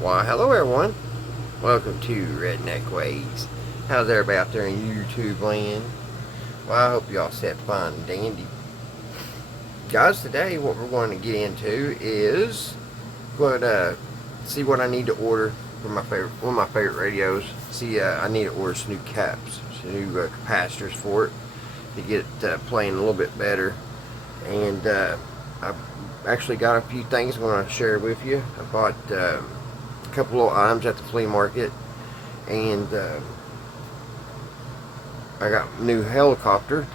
Why, hello everyone. Welcome to Redneck Ways. How's everybody out there in YouTube land? Well, I hope y'all set fine and dandy. Guys, today what we're going to get into is going to see what I need to order for one of my favorite radios. See, I need to order some new caps, some new capacitors for it to get it playing a little bit better. And I've actually got a few things I want to share with you. I bought a couple of items at the flea market, and I got a new helicopter.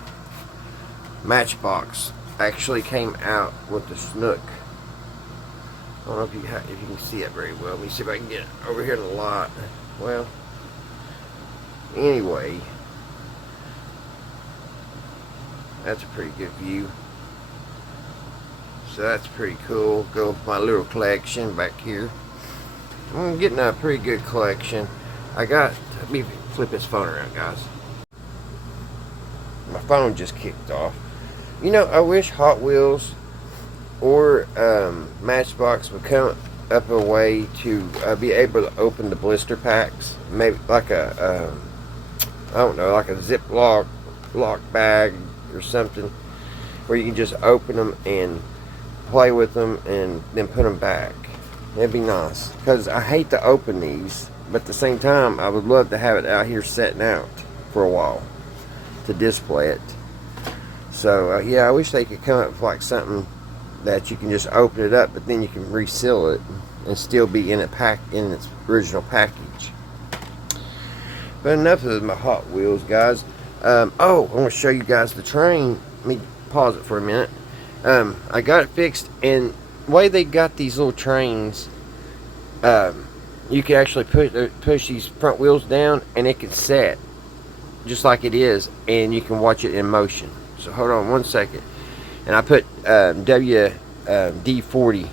Matchbox actually came out with the snook. I don't know if you can see it very well. Let me see if I can get it over here in the lot. Well, anyway, that's a pretty good view. So that's pretty cool. Go with my little collection back here. I'm getting a pretty good collection. Let me flip this phone around, guys. My phone just kicked off. You know, I wish Hot Wheels or Matchbox would come up a way to be able to open the blister packs. Maybe like I don't know, like a Ziploc lock bag or something, where you can just open them and play with them and then put them back. That'd be nice, because I hate to open these, but at the same time I would love to have it out here setting out for a while to display it. So yeah, I wish they could come up with like something that you can just open it up, but then you can reseal it and still be in its original package. But enough of my Hot Wheels, guys. I want to show you guys the train. Let me pause it for a minute. I got it fixed, and the way they got these little trains, you can actually push these front wheels down, and it can set just like it is, and you can watch it in motion. So hold on one second, and I put WD-40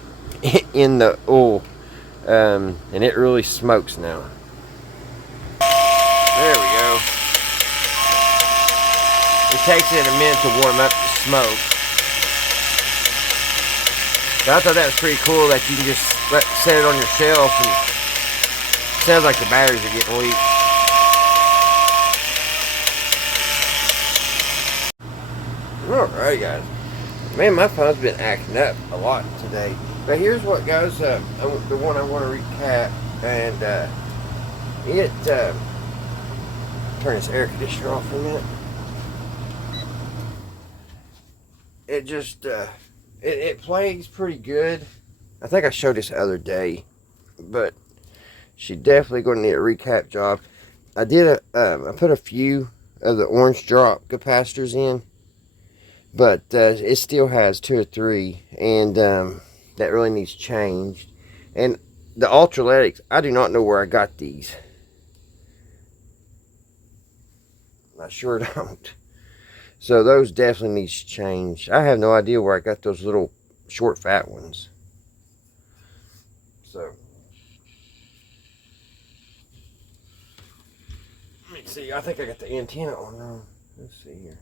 in the oil, and it really smokes now. There we go. It takes it a minute to warm up the smoke. But I thought that was pretty cool that you can just set it on your shelf, and it sounds like the batteries are getting weak. Alright, guys. Man, my phone's been acting up a lot today. But here's what goes the one I want to recap, and turn this air conditioner off for a minute. It just it plays pretty good. I think I showed this the other day, but she definitely going to need a recap job. I put a few of the orange drop capacitors in, but it still has 2 or 3, and that really needs changed. And the ultraletics, I do not know where I got these. I sure don't. So those definitely needs changed. I have no idea where I got those little short fat ones. So let me see. I think I got the antenna on now. Let's see here.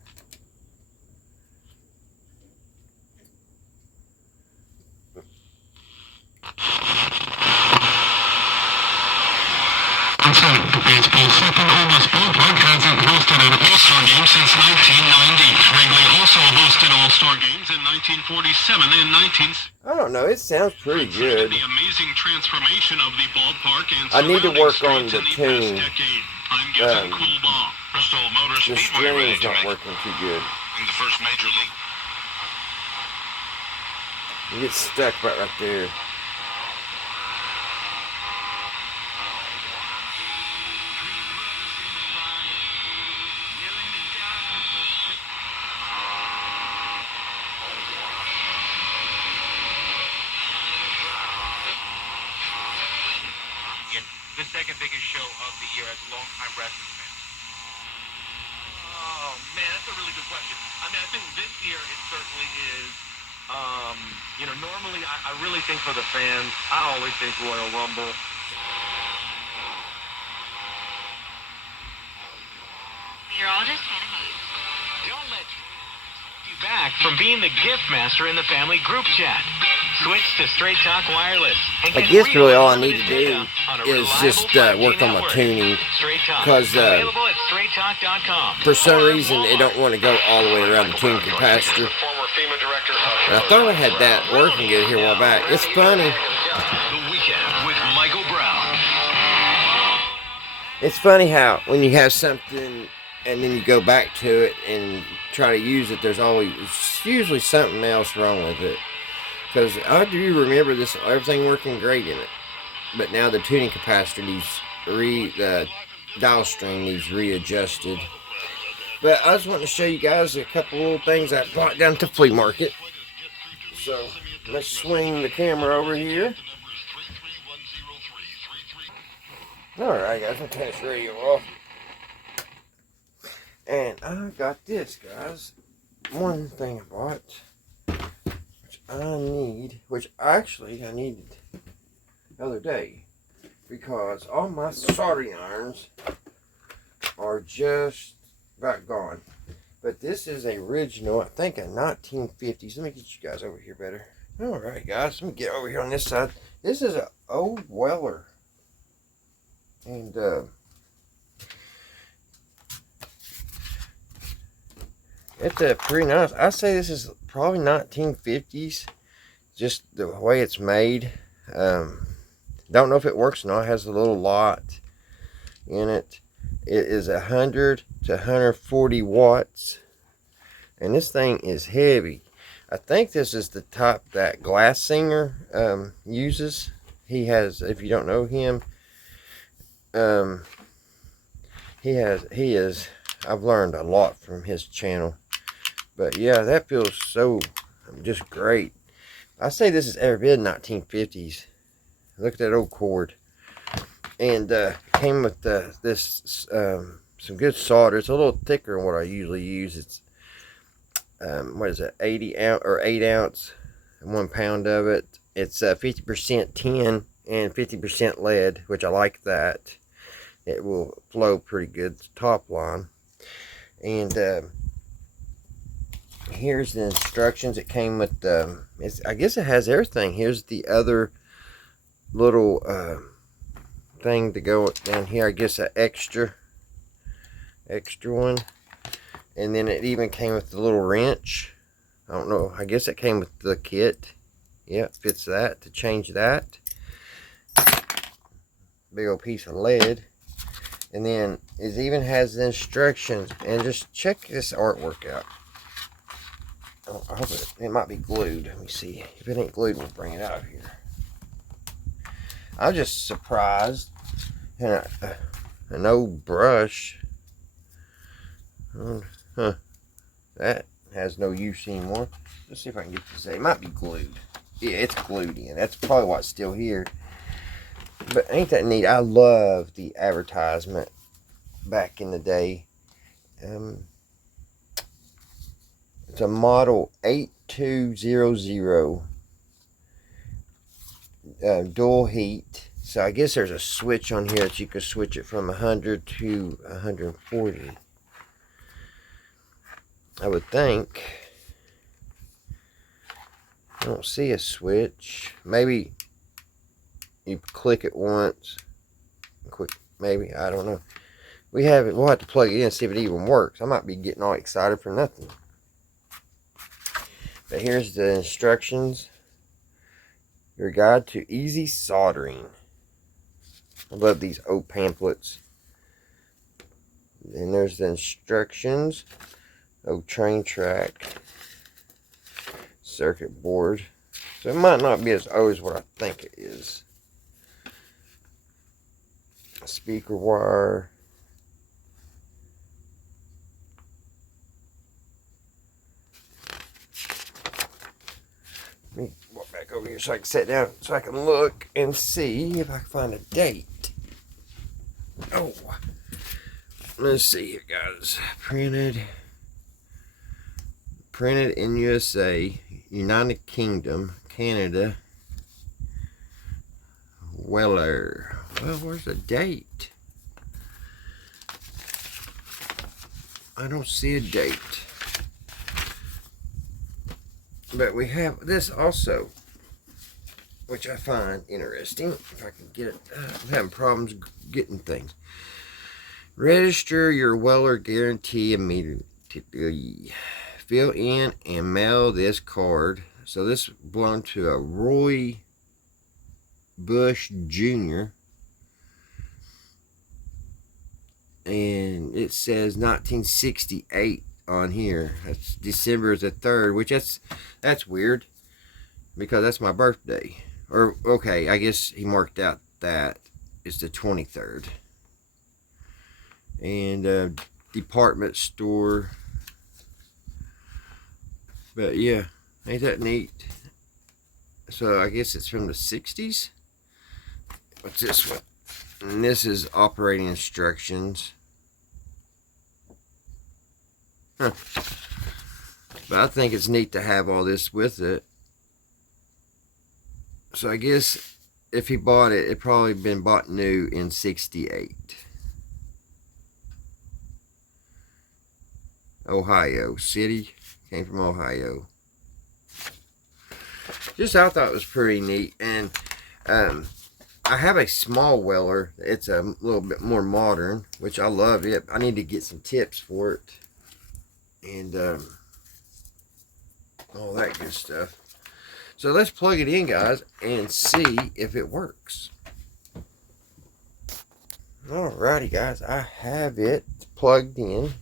Baseball's second oldest ballpark hasn't hosted an All-Star game since 1990. Wrigley also hosted All-Star games in 1947 and 19... I don't know. It sounds pretty good. The amazing transformation of the ballpark and I need to work on the tune. The string is not working too good. In the first major league. You get stuck right there. The second biggest show of the year as a long-time wrestling fan. Oh, man, that's a really good question. I mean, I think this year it certainly is. Normally I really think for the fans, I always think Royal Rumble. Meteorologist Hannah Hayes. Don't let you back from being the gift master in the family group chat. Switch to Straight Talk Wireless. I guess really all I need to do is just work on my tuning, because for some reason it don't want to go all the way around the tuning capacitor. And I thought I had that working good here a while back. It's funny. The Weekend with Michael Brown. It's funny how when you have something and then you go back to it and try to use it, there's usually something else wrong with it. Because I do remember this, everything working great in it. But now the tuning capacitor needs the dial string needs readjusted. But I just want to show you guys a couple little things I bought down at the flea market. So let's swing the camera over here. Alright guys, I'm turning this radio off. And I got this, guys. One thing I bought, which actually I needed the other day, because all my soldering irons are just about gone. But this is a original, I think a 1950s. Let me get you guys over here better. Alright guys, let me get over here on this side. This is an old Weller. And it's a pretty nice. I say this is probably 1950s, just the way it's made. Don't know if it works or not. It has a little lot in it. It is 100 to 140 watts, and this thing is heavy. I think this is the type that Glass Singer uses. He has, if you don't know him, I've learned a lot from his channel. But yeah, that feels so just great. I say this has ever been 1950s. Look at that old cord. And came with some good solder. It's a little thicker than what I usually use. It's what is it, 80 ounce or 8 ounce, 1 pound of it. It's 50% tin and 50% lead, which I like that. It will flow pretty good, top line. And here's the instructions. It came with I guess it has everything. Here's the other little thing to go down here. I guess an extra one. And then it even came with the little wrench. I don't know, I guess it came with the kit. Yeah, fits that to change that. Big old piece of lead. And then it even has the instructions. And just check this artwork out. Oh, I hope it might be glued. Let me see. If it ain't glued, we'll bring it out here. I'm just surprised. And an old brush. That has no use anymore. Let's see if I can get this. It might be glued. Yeah, it's glued in. That's probably why it's still here. But ain't that neat? I love the advertisement back in the day. It's a model 8200 dual heat. So I guess there's a switch on here that you could switch it from 100 to 140. I would think. I don't see a switch. Maybe you click it once. Quick, maybe, I don't know. We'll have to plug it in and see if it even works. I might be getting all excited for nothing. But here's the instructions. Your guide to easy soldering. I love these old pamphlets. And there's the instructions. Old train track. Circuit board. So it might not be as old as what I think it is. Speaker wire. Let me walk back over here so I can sit down so I can look and see if I can find a date. Oh, let's see here, guys. Printed in USA, United Kingdom, Canada. Weller. Well, where's the date? I don't see a date. But we have this also. which I find interesting. If I can get it, I'm having problems getting things. Register your Weller guarantee immediately. Fill in and mail this card. So this belonged to a Roy Bush Jr. And it says 1968 on here. That's December the 3rd, which that's weird because that's my birthday. Or okay, I guess he marked out that it's the 23rd. And department store. But yeah, ain't that neat? So I guess it's from the 60s. What's this one? And this is operating instructions. Huh. But I think it's neat to have all this with it. So I guess if he bought it, it probably been bought new in 68. Ohio City. Came from Ohio. Just I thought it was pretty neat. And I have a small Weller. It's a little bit more modern, which I love it. I need to get some tips for it. And all that good stuff. So let's plug it in, guys, and see if it works. Alrighty, guys. I have it plugged in.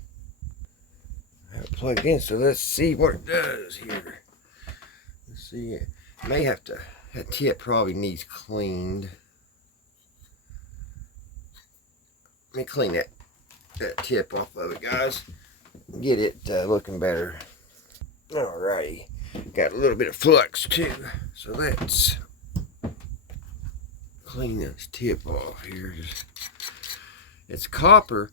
So let's see what it does here. Let's see. May have to. That tip probably needs cleaned. Let me clean that tip off of it, guys. Get it looking better. Alrighty. Got a little bit of flux too. So let's clean this tip off here. It's copper.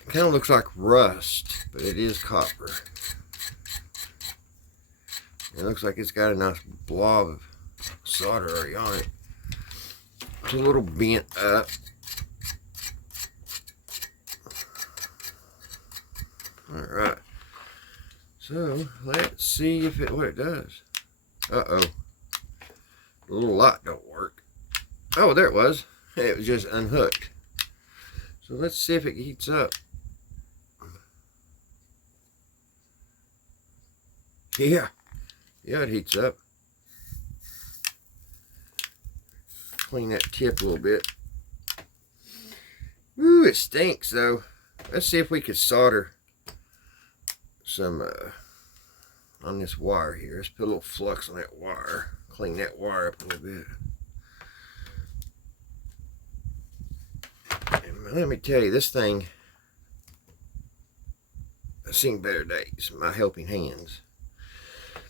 It kind of looks like rust, but it is copper. It looks like it's got a nice blob of solder already on it. It's a little bent up. Alright. So let's see if what it does. Uh-oh. The little light don't work. Oh, there it was. It was just unhooked. So let's see if it heats up. Yeah, it heats up. Clean that tip a little bit. Ooh, it stinks though. Let's see if we could solder some on this wire here. Let's put a little flux on that wire. Clean that wire up a little bit. And let me tell you, this thing, I've seen better days. My helping hands.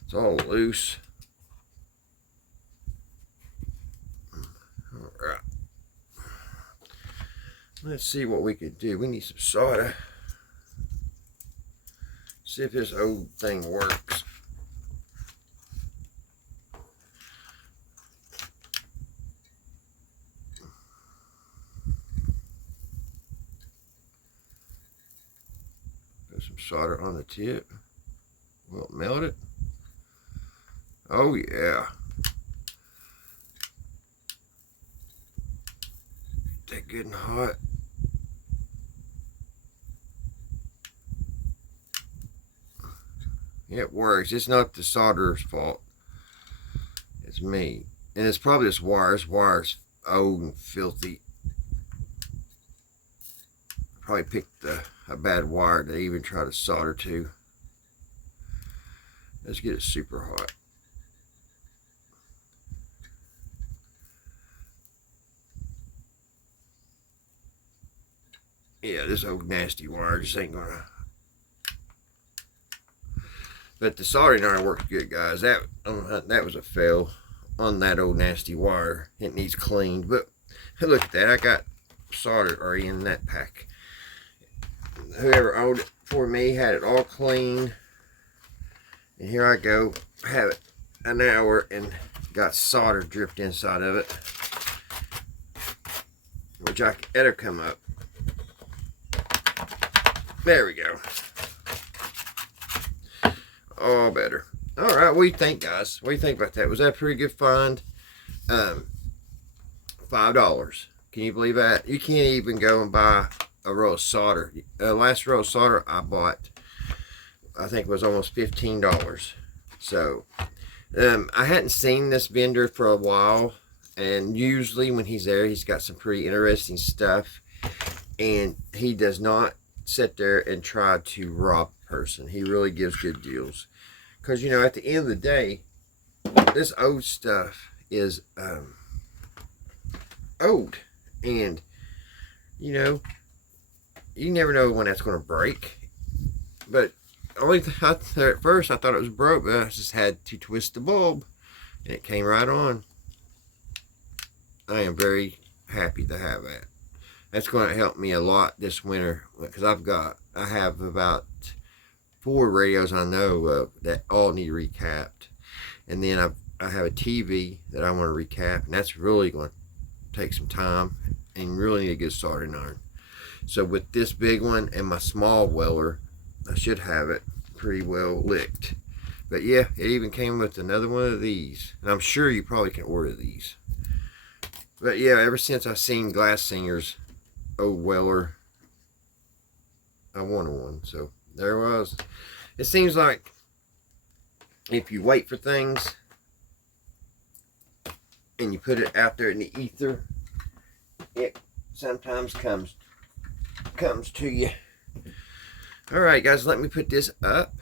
It's all loose. Alright. Let's see what we could do. We need some solder. See if this old thing works. Put some solder on the tip. Will it melt it? Oh yeah. Get that good and hot. It works. It's not the solder's fault. It's me. And it's probably this wire. This wire's old and filthy. Probably picked a bad wire to even try to solder to. Let's get it super hot. Yeah, this old nasty wire just ain't gonna. But the soldering iron works good, guys. That was a fail on that old nasty wire. It needs cleaned. But look at that. I got solder already in that pack. Whoever owned it for me had it all clean. And here I go. Have it an hour and got solder dripped inside of it. Which it'll come up. There we go. All better. All right, what do you think, guys? What do you think about that? Was that a pretty good find? $5. Can you believe that? You can't even go and buy a roll of solder. Last roll of solder I bought, I think, was almost $15. So, I hadn't seen this vendor for a while, and usually when he's there, he's got some pretty interesting stuff, and he does not sit there and try to rob a person. He really gives good deals. Because, you know, at the end of the day, this old stuff is old. And, you know, you never know when that's going to break. But only at first I thought it was broke, but I just had to twist the bulb, and it came right on. I am very happy to have that. That's going to help me a lot this winter, because I have about 4 radios I know of that all need recapped, and then I have a TV that I want to recap, and that's really going to take some time and really need a good soldering iron. So with this big one and my small weller, I should have it pretty well licked. But yeah, it even came with another one of these, and I'm sure you probably can order these. But yeah, ever since I seen Glass Singer's old weller, I wanted one. So there was. It seems like if you wait for things and you put it out there in the ether, it sometimes comes to you. All right, guys, let me put this up,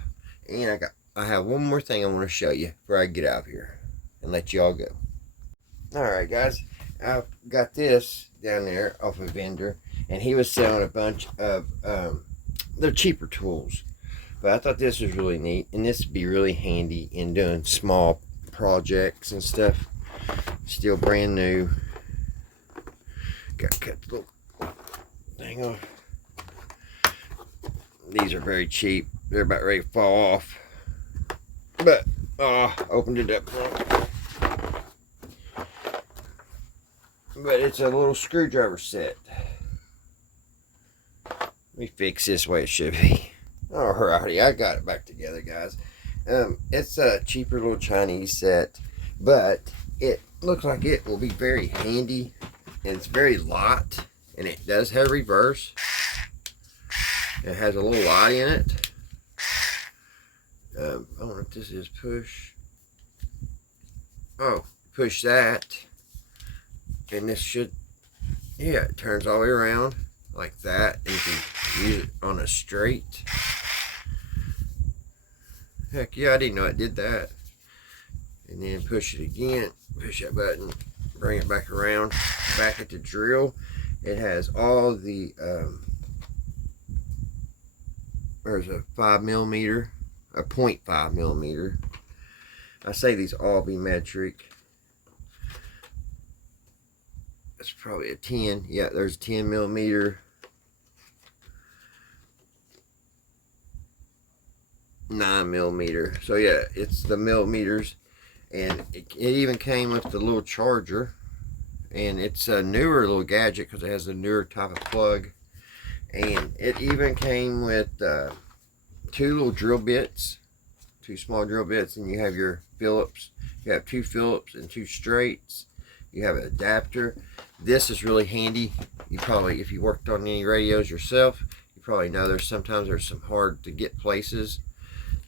and I have one more thing I want to show you before I get out of here and let y'all go. All right, guys, I've got this down there off a vendor, and he was selling a bunch of they're cheaper tools, but I thought this was really neat, and this would be really handy in doing small projects and stuff. Still brand new. Got to cut the little thing off. These are very cheap. They're about ready to fall off, but opened it up. But it's a little screwdriver set. Let me fix this way it should be. Alrighty, I got it back together, guys. It's a cheaper little Chinese set, but it looks like it will be very handy, and it's very light, and it does have reverse. It has a little light in it. I don't know if this is push. Oh, push that, and this should, yeah, it turns all the way around like that, and you can use it on a straight. Heck yeah, I didn't know it did that. And then push it again, push that button, bring it back around. Back at the drill, it has all the there's a 5mm, a 0.5mm. I say these all be metric. That's probably a 10. Yeah, there's a 10mm, 9mm. So yeah, it's the millimeters, and it even came with the little charger, and it's a newer little gadget because it has a newer type of plug. And it even came with 2 little drill bits, 2 small drill bits, and you have your Phillips. You have 2 Phillips and 2 straights. You have an adapter. This is really handy. You probably, if you worked on any radios yourself, you probably know sometimes there's some hard to get places.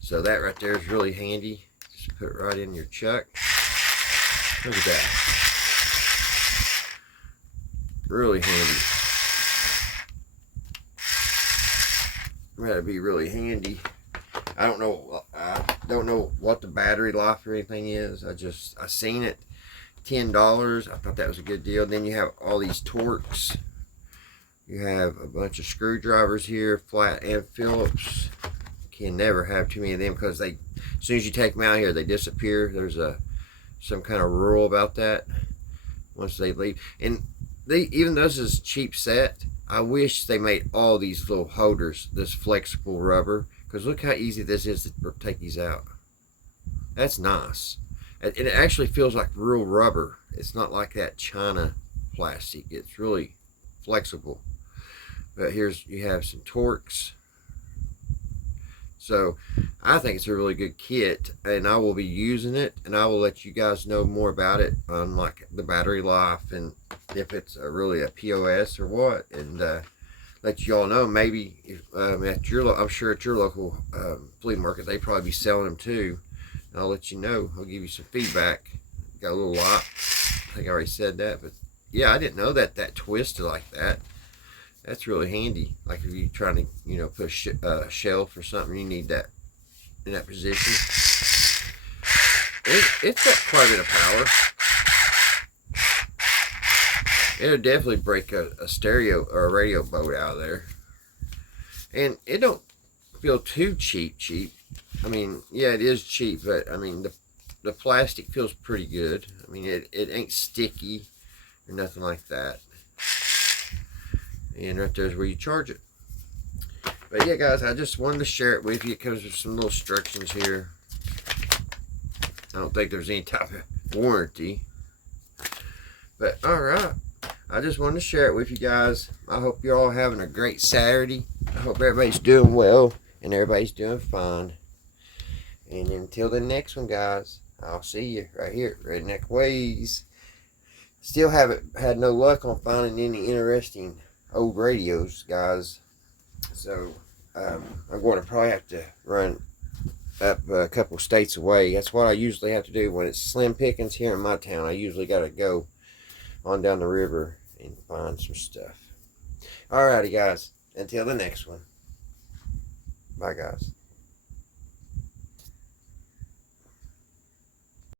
So that right there is really handy. Just put it right in your chuck. Look at that. Really handy. That'd be really handy. I don't know what the battery life or anything is. I seen it, $10. I thought that was a good deal. Then you have all these Torx. You have a bunch of screwdrivers here, flat and Phillips. Can never have too many of them because as soon as you take them out here, they disappear. There's some kind of rule about that once they leave. And even though this is a cheap set, I wish they made all these little holders, this flexible rubber, because look how easy this is to take these out. That's nice. And it actually feels like real rubber. It's not like that China plastic. It's really flexible. But you have some Torx, So I think it's a really good kit, and I will be using it, and I will let you guys know more about it on like the battery life and if it's really a POS or what, and let you all know. Maybe if, at your, I'm sure at your local flea market they probably be selling them too. And I'll let you know. I'll give you some feedback. Got a little lot. I think I already said that, but yeah, I didn't know that twisted like that. That's really handy. Like if you're trying to, put a shelf or something, you need that in that position. It's got quite a bit of power. It'll definitely break a stereo or a radio boat out of there. And it don't feel too cheap. I mean, yeah, it is cheap, but I mean, the plastic feels pretty good. I mean, it ain't sticky or nothing like that. And right there's where you charge it. But yeah, guys, I just wanted to share it with you. It comes with some little instructions here. I don't think there's any type of warranty. But alright, I just wanted to share it with you guys. I hope you're all having a great Saturday. I hope everybody's doing well and everybody's doing fine. And until the next one, guys, I'll see you right here at Redneck Ways. Still haven't had no luck on finding any interesting old radios, guys. So I'm going to probably have to run up a couple states away. That's what I usually have to do when it's slim pickings here in my town. I usually got to go on down the river and find some stuff. Alrighty, guys. Until the next one. Bye, guys.